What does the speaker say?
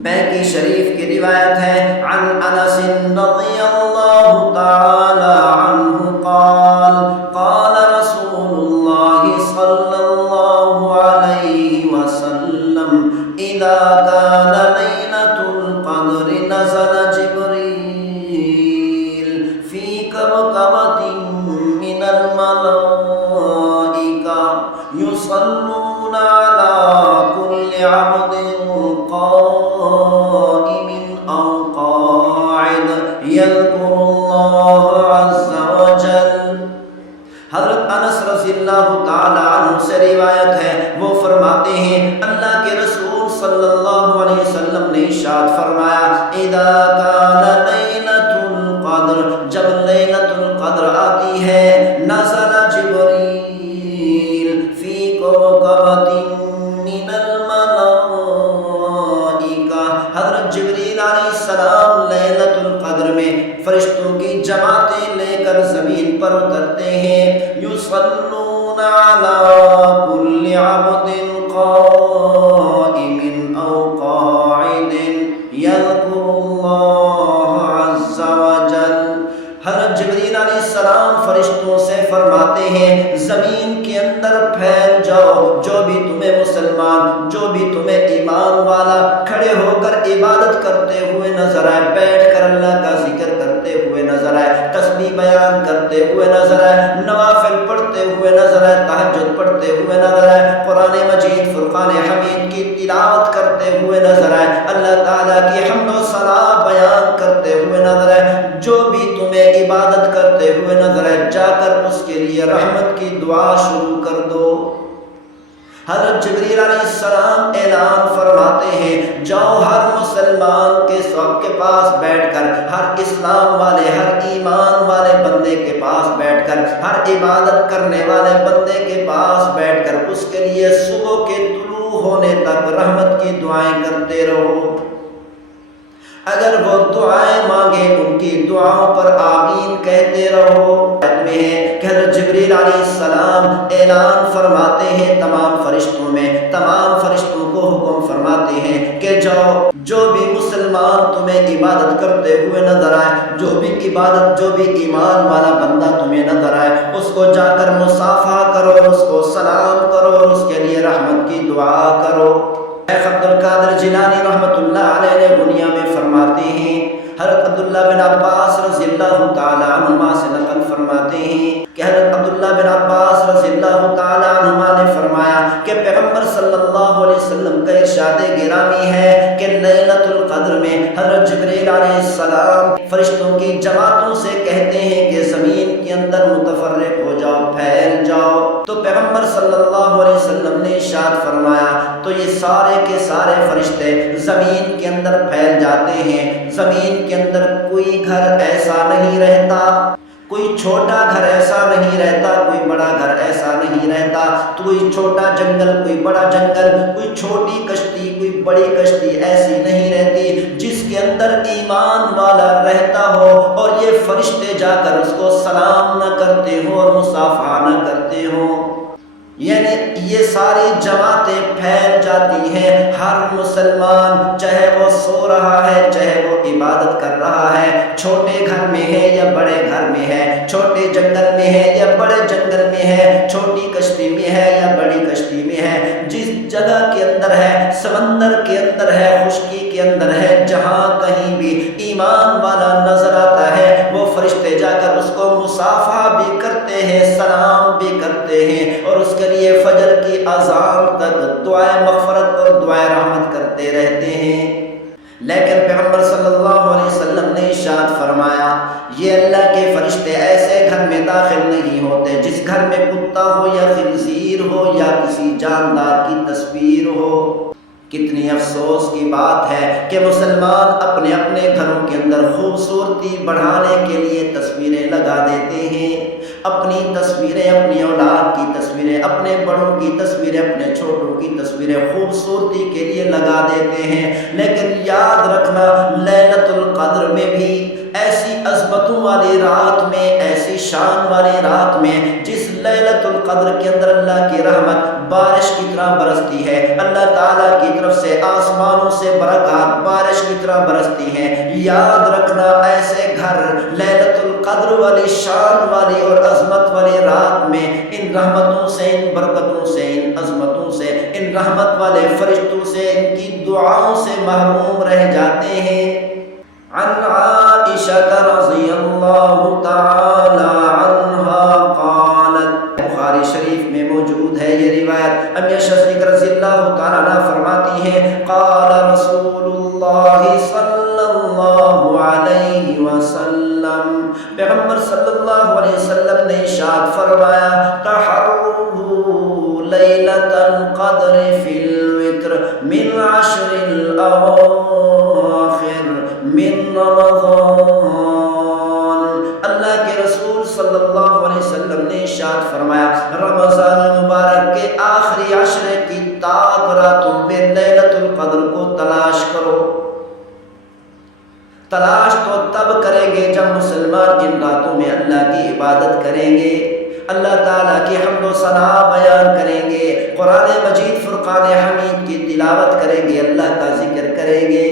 بیکی شریف کی روایت ہے عن انس رضی اللہ تعالی عنہ قال قال رسول اللہ صلی اللہ علیہ وسلم اذا كان ليلة القدر نزل جبريل في كوكبة من الملائكة يصلون على كل عبد قائم أو قاعد يذكر الله عز وجل۔ حضرت انس رضی اللہ تعالی عنہ سے روایت ہے، وہ فرماتے ہیں اللہ کے رسول صلی اللہ علیہ وسلم نے ارشاد فرمایا اذا كان ليلة القدر، جب لیلۃ القدر آتی ہے، نزل جبریل فی کوكبۃ من الملائکہ، حضرت جبریل علیہ السلام لیلۃ القدر میں فرشتوں کی جماعتیں لے کر زمین پر اترتے ہیں، یصلون علی کل عبد قائم او قاعد یذکر اللہ عز وجل۔ حضرت جبریل علیہ السلام فرشتوں سے فرماتے ہیں زمین کے اندر پھیل جاؤ، جو بھی تمہیں مسلمان، جو بھی تمہیں ایمان والا کھڑے ہو کر عبادت کرتے ہوئے نظر آئے، بیٹھ کر اللہ کا ذکر کرتے ہوئے نظر آئے، تسبیح بیان کرتے ہوئے نظر آئے، نوافل پڑھتے ہوئے نظر آئے، تہجد پڑھتے ہوئے نظر آئے، قرآن مجید فرقان حمید کی تلاوت کرتے ہوئے نظر آئے، اللہ تعالیٰ کی حمد و ثنا بیان کرتے ہوئے نظر آئے، جو بھی تمہیں عبادت کرتے ہوئے نظر آئے، جا کر اس کے لیے رحمت کی دعا شروع کر دو۔ حضرت جبریل علیہ السلام اعلان فرماتے ہیں جاؤ ہر مسلمان کے سب کے پاس بیٹھ کر، ہر اسلام والے، ہر ایمان والے بندے کے پاس بیٹھ کر، ہر عبادت کرنے والے بندے کے پاس بیٹھ کر اس کے لیے صبح کے طلوع ہونے تک رحمت کی دعائیں کرتے رہو۔ اگر وہ دعائیں مانگے ان کی دعاؤں پر آمین کہتے رہو۔ میں ہے کہ حضرت جبریل علیہ السلام اعلان فرماتے ہیں تمام فرشتوں میں، تمام فرشتوں کو حکم فرماتے ہیں کہ جاؤ، جو بھی مسلمان تمہیں عبادت کرتے ہوئے نظر آئے، جو بھی عبادت، جو بھی ایمان والا بندہ تمہیں نظر آئے، اس کو جا کر مصافحہ کرو، اس کو سلام کرو، اس کے لیے رحمت کی دعا کرو۔ شیخ عبد القادر جیلانی رحمۃ اللہ علیہ نے دنیا میں فرماتے ہیں، حضرت عبداللہ بن عباس رضی اللہ تعالی عنہما سے نقل فرماتے ہیں کہ حضرت عبداللہ بن عباس رضی اللہ تعالی عنہما نے فرمایا کہ پیغمبر صلی اللہ علیہ وسلم کا ارشاد گرامی ہے کہ لیلۃ القدر میں حضرت جبریل علیہ السلام فرشتوں کی جماعتوں سے کہتے ہیں کہ زمین کے اندر متفرق ہو جاؤ، پھیل جاؤ، تو پیغمبر صلی اللہ علیہ وسلم نے ارشاد فرمایا تو یہ سارے کے سارے فرشتے زمین کے اندر پھیل جاتے ہیں۔ زمین کے اندر کوئی گھر ایسا نہیں رہتا، کوئی چھوٹا گھر ایسا نہیں رہتا، کوئی بڑا گھر ایسا نہیں رہتا، کوئی چھوٹا جنگل، کوئی بڑا جنگل، کوئی چھوٹی کشتی، کوئی بڑی کشتی ایسی نہیں رہتی جس کے اندر ایمان والا رہتا ہو اور یہ فرشتے جا کر اس کو سلام نہ کرتے ہو اور مصافحہ نہ کرتے ہو۔ یعنی یہ ساری جماعتیں پھیل جاتی ہیں، ہر مسلمان چاہے وہ سو رہا ہے، چاہے وہ عبادت کر رہا ہے، چھوٹے گھر میں ہے یا بڑے گھر میں ہے، چھوٹے جنگل میں ہے یا بڑے جنگل میں ہے، چھوٹی کشتی میں ہے یا بڑی کشتی میں ہے، جس جگہ کے اندر ہے، سمندر کے اندر ہے، خشکی کے اندر ہے، جہاں کہیں بھی ایمان والا نظر آتا ہے وہ فرشتے جا کر اس کو مصافحہ بھی کرتے ہیں، سلام بھی کرتے ہیں اور اس کے لیے فجر کی اذان تک دعائے مغفرت اور دعائے رحمت کرتے رہتے ہیں۔ لیکن پیغمبر صلی اللہ علیہ وسلم نے ارشاد فرمایا یہ اللہ کے فرشتے ایسے گھر میں داخل نہیں ہوتے جس گھر میں کتا ہو یا خنزیر ہو یا کسی جاندار کی تصویر ہو۔ کتنی افسوس کی بات ہے کہ مسلمان اپنے اپنے گھروں کے اندر خوبصورتی بڑھانے کے لیے تصویریں لگا دیتے ہیں، اپنی تصویریں، اپنی اولاد کی تصویریں، اپنے بڑوں کی تصویریں، اپنے چھوٹوں کی تصویریں خوبصورتی کے لیے لگا دیتے ہیں۔ لیکن یاد رکھنا لیلۃ القدر میں بھی ایسی عظمتوں والی رات میں، ایسی شان والی رات میں، جس لیلۃ القدر کے اندر اللہ کی رحمت بارش کی طرح برستی ہے، اللہ تعالیٰ کی طرف سے آسمانوں سے برکات بارش کی طرح برستی ہیں۔ یاد رکھنا ایسے گھر لیلۃ القدر والی شان والی اور عظمت والی رات میں ان رحمتوں سے، ان برکتوں سے، ان عظمتوں سے، ان رحمت والے فرشتوں سے، ان کی دعاؤں سے محروم رہ جاتے ہیں۔ عن عائشہ رضی اللہ تعالی عنہا قالت، بخاری شریف میں موجود ہے یہ روایت، ام صدیقہ رضی اللہ تعالی عنہ فرماتی ہیں قال رسول اللہ صلی اللہ علیہ وسلم، پیغمبر صلی اللہ علیہ وسلم نے ارشاد فرمایا تحروا لیلۃ القدر فی الوتر من عشر الاواخر من رمضان۔ اللہ کے رسول صلی اللہ علیہ وسلم نے ارشاد فرمایا رمضان مبارک کے آخری عشرے کی تاک راتوں میں لیلۃ القدر کو تلاش کرو۔ تلاش تو تب کریں گے جب مسلمان ان راتوں میں اللہ کی عبادت کریں گے، اللہ تعالیٰ کی حمد و ثنا بیان کریں گے، قرآن مجید فرقان حمید کی تلاوت کریں گے، اللہ کا ذکر کریں گے۔